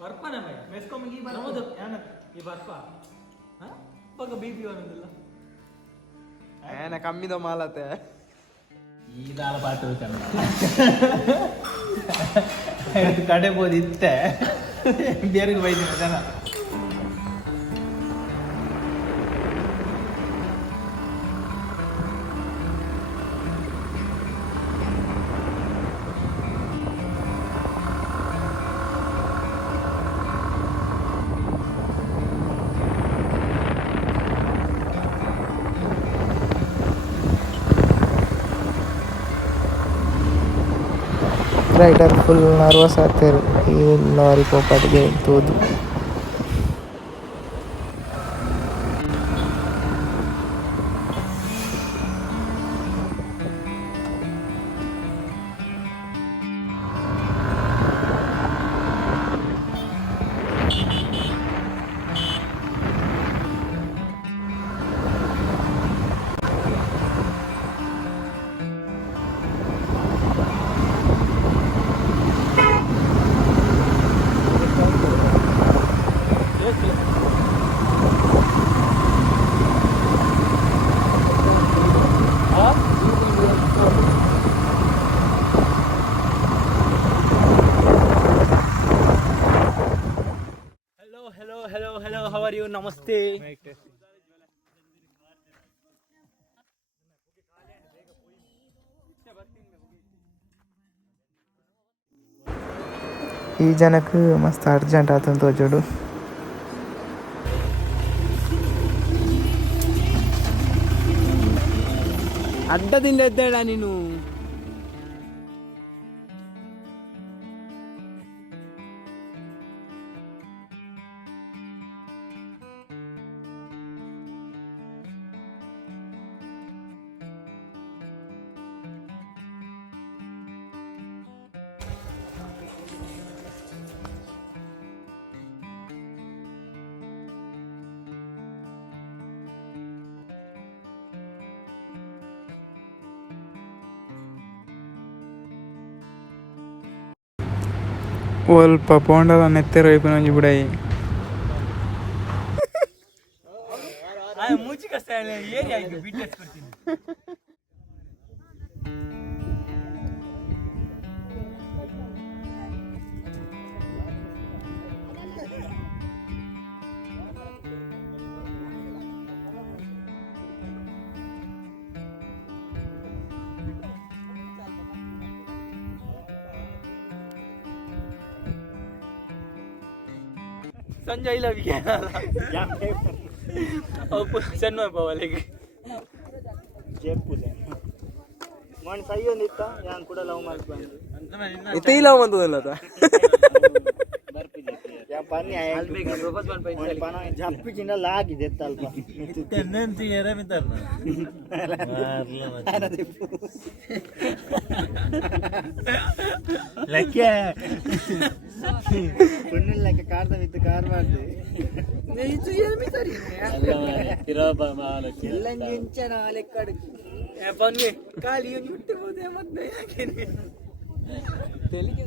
ಬರ್ಪ ನಮಗೆ ಮೆಸ್ಕೊಮ್ಮಿಗೆ ನಮ್ಮದು ಈ ಬರ್ಪ ಬಗ್ಗ ಬಿ ಪಿ ಅನ್ನೋದಿಲ್ಲ ಏನ ಕಮ್ಮಿದ ಮಾಲತೆ ಈದಾಲ ಪಾತ್ರ ಕನ್ನಡ ಕಡೆ ಬೋದಿತ್ತೆ ಬೇರೆ ಬೈದಿನ ಜನ राइडर फुल नर्वस आते ये लॉरी को पट गए तो hello how are you namaste ಈ ಜನಕ್ಕೆ ಮಸ್ತ್ ಅರ್ಜೆಂಟ್ ಆತಂತ ಜೋಡು ಅಡ್ಡದಿಂದ ಎದ್ದೇಳ ನೀನು ಸ್ವಲ್ಪ ಪೋಂಡದ ನೆತ್ತೆರ ಐಪನ ಒಂಜಿ ಬುಡಾಯಿ ಮೂಚಿ ಕಷ್ಟ ಏರಿಯಾ ಬಿಟ್ಟು ಕೊಡ್ತೀನಿ Sanjay lagi kan? Yang apa? Senwa bawa lagi. Jepun. Man sayo nita yang kuda lau malpan. Itu hilang mantu lah ta. Yang pani ayah. Albi kan robat man pain kali. Pana jappi cina lagi detal pa. Tennen tu era mitar na. Marla macam. Lagi. Penuh lagi karda itu karwade. Ini itu yang mitar ini. Kiraba malah. Jalan jencana alek kadu. Pan me kali yang nyutte boleh amat daya kini. Teli ke?